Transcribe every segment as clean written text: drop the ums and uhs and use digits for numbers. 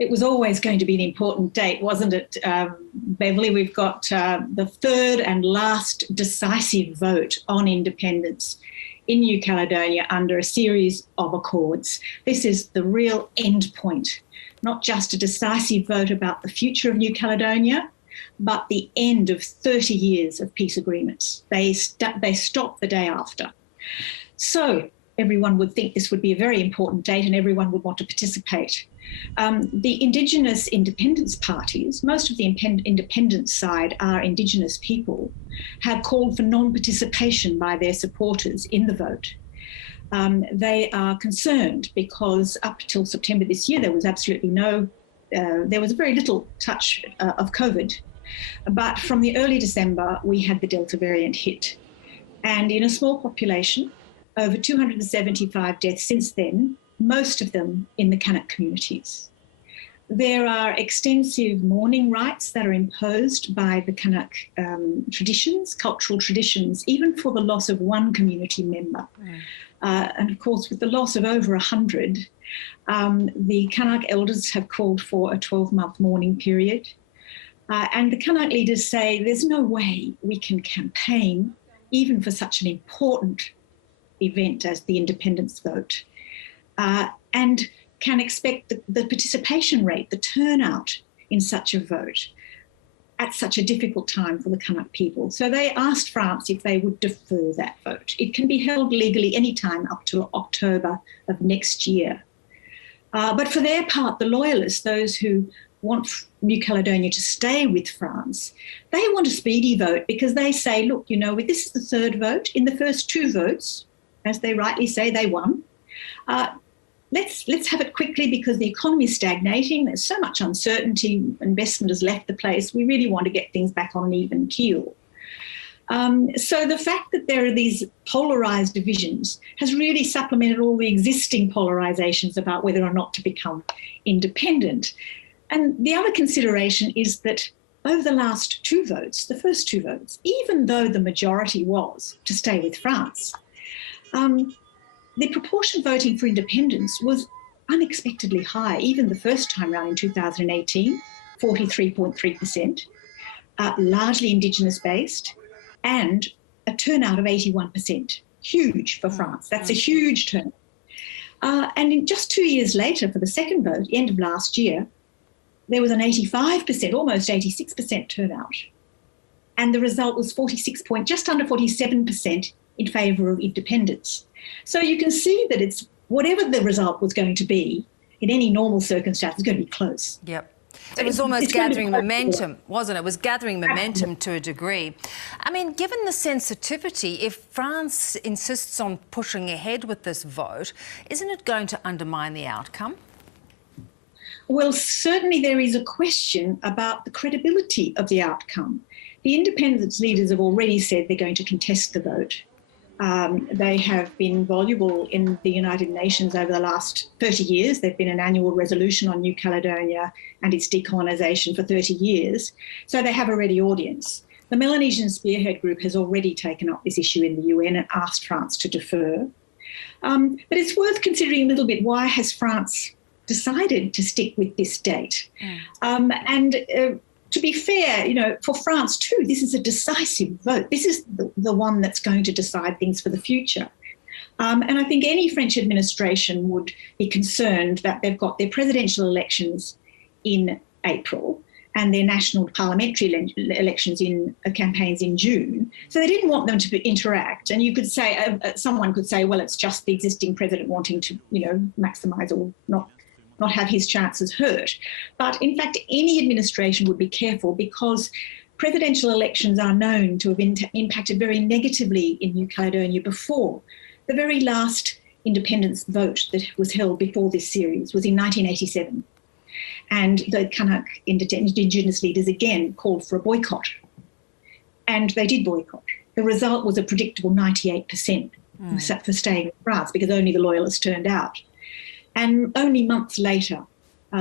It was always going to be an important date, wasn't it, Beverly? We've got the third and last decisive vote on independence in New Caledonia under a series of accords. This is the real end point, not just a decisive vote about the future of New Caledonia, but the end of 30 years of peace agreements. They stop the day after. So everyone would think this would be a very important date and everyone would want to participate. The Indigenous independence parties, most of the independence side are Indigenous people, have called for non-participation by their supporters in the vote. They are concerned because up till September this year, there was absolutely there was very little touch of COVID. But from the early December, we had the Delta variant hit. And in a small population, over 275 deaths since then, most of them in the Kanak communities. There are extensive mourning rites that are imposed by the Kanak traditions, cultural traditions, even for the loss of one community member. And of course, with the loss of over 100, the Kanak elders have called for a 12-month mourning period. And the Kanak leaders say there's no way we can campaign even for such an important event as the independence vote, and can expect the participation rate, the turnout in such a vote at such a difficult time for the Kanak people. So they asked France if they would defer that vote. It can be held legally any time up to October of next year. But for their part, the loyalists, those who want New Caledonia to stay with France, they want a speedy vote because they say, look, you know, this is the third vote. In the first two votes, as they rightly say, they won. Let's have it quickly because the economy is stagnating. There's so much uncertainty. Investment has left the place. We really want to get things back on an even keel. So the fact that there are these polarised divisions has really supplemented all the existing polarisations about whether or not to become independent. And the other consideration is that over the last two votes, the first two votes, even though the majority was to stay with France, the proportion voting for independence was unexpectedly high, even the first time round in 2018, 43.3%, largely Indigenous-based, and a turnout of 81%. Huge for France. That's a huge turnout. And in just 2 years later, for the second vote, end of last year, there was an 85%, almost 86% turnout. And the result was just under 47% in favour of independence. So you can see that it's whatever the result was going to be, in any normal circumstance, it's going to be close. Yep. It was almost gathering momentum, wasn't it? It was gathering momentum to a degree. I mean, given the sensitivity, if France insists on pushing ahead with this vote, isn't it going to undermine the outcome? Well, certainly there is a question about the credibility of the outcome. The independence leaders have already said they're going to contest the vote. They have been voluble in the United Nations over the last 30 years. There's been an annual resolution on New Caledonia and its decolonisation for 30 years. So they have a ready audience. The Melanesian Spearhead Group has already taken up this issue in the UN and asked France to defer. But it's worth considering a little bit, why has France decided to stick with this date? To be fair, you know, for France too, this is a decisive vote. This is the one that's going to decide things for the future. And I think any French administration would be concerned that they've got their presidential elections in April and their national parliamentary elections in campaigns in June. So they didn't want them to interact. And you could say, someone could say, well, it's just the existing president wanting to, you know, maximise or not have his chances hurt. But in fact, any administration would be careful because presidential elections are known to have impacted very negatively in New Caledonia before. The very last independence vote that was held before this series was in 1987. And the Kanak Indigenous leaders again called for a boycott. And they did boycott. The result was a predictable 98% for staying in France because only the loyalists turned out. And only months later,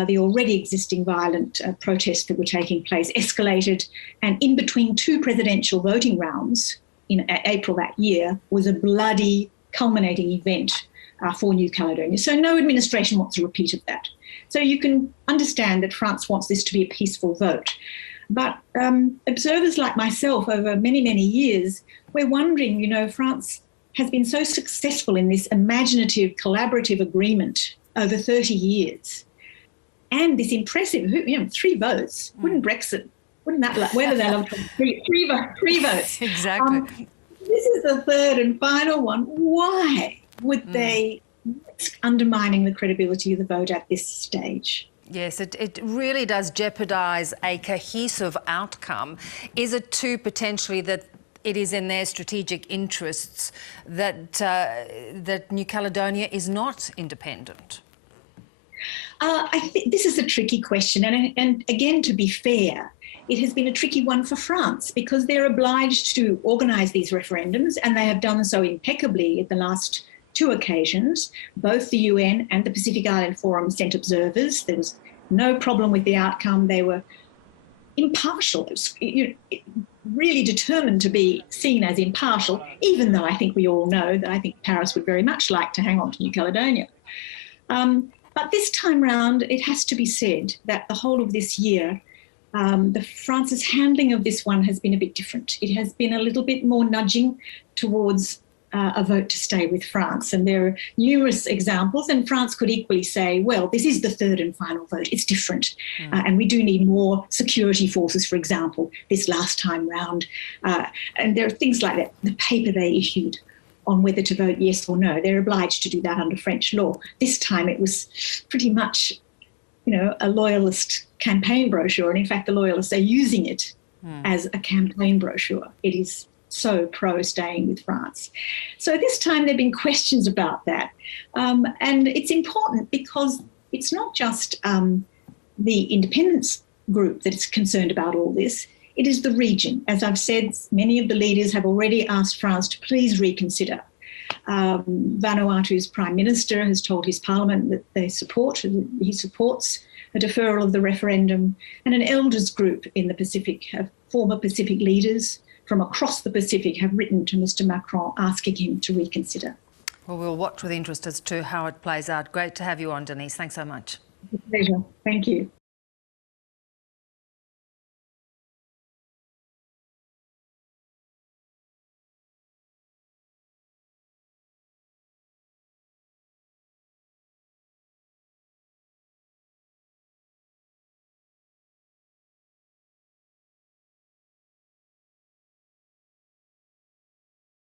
the already existing violent protests that were taking place escalated, and in between two presidential voting rounds in April that year was a bloody culminating event for New Caledonia. So no administration wants a repeat of that. So you can understand that France wants this to be a peaceful vote. But observers like myself over many, many years, we're wondering, you know, France has been so successful in this imaginative, collaborative agreement over 30 years. And this impressive, 3 votes. Wouldn't Brexit, wouldn't that, whether they love three votes. Exactly. This is the third and final one. Why would they risk undermining the credibility of the vote at this stage? Yes, it really does jeopardise a cohesive outcome. Is it too potentially that it is in their strategic interests that that New Caledonia is not independent? I think this is a tricky question. And again, to be fair, it has been a tricky one for France because they're obliged to organise these referendums, and they have done so impeccably at the last 2 occasions. Both the UN and the Pacific Island Forum sent observers. There was no problem with the outcome. They were impartial. It was, really determined to be seen as impartial, even though I think we all know that I think Paris would very much like to hang on to New Caledonia. But this time round, it has to be said that the whole of this year, France's handling of this one has been a bit different. It has been a little bit more nudging towards a vote to stay with France. And there are numerous examples, and France could equally say, well, this is the third and final vote. It's different. And we do need more security forces, for example, this last time round. And there are things like that. The paper they issued on whether to vote yes or no, they're obliged to do that under French law. This time it was pretty much, a loyalist campaign brochure. And in fact, the loyalists are using it as a campaign brochure. It is so pro staying with France. So this time there have been questions about that. And it's important because it's not just the independence group that is concerned about all this. It is the region. As I've said, many of the leaders have already asked France to please reconsider. Vanuatu's Prime Minister has told his parliament that he supports a deferral of the referendum, and an elders group in the Pacific, former Pacific leaders from across the Pacific, have written to Mr Macron asking him to reconsider. Well, we'll watch with interest as to how it plays out. Great to have you on, Denise. Thanks so much. It's a pleasure. Thank you.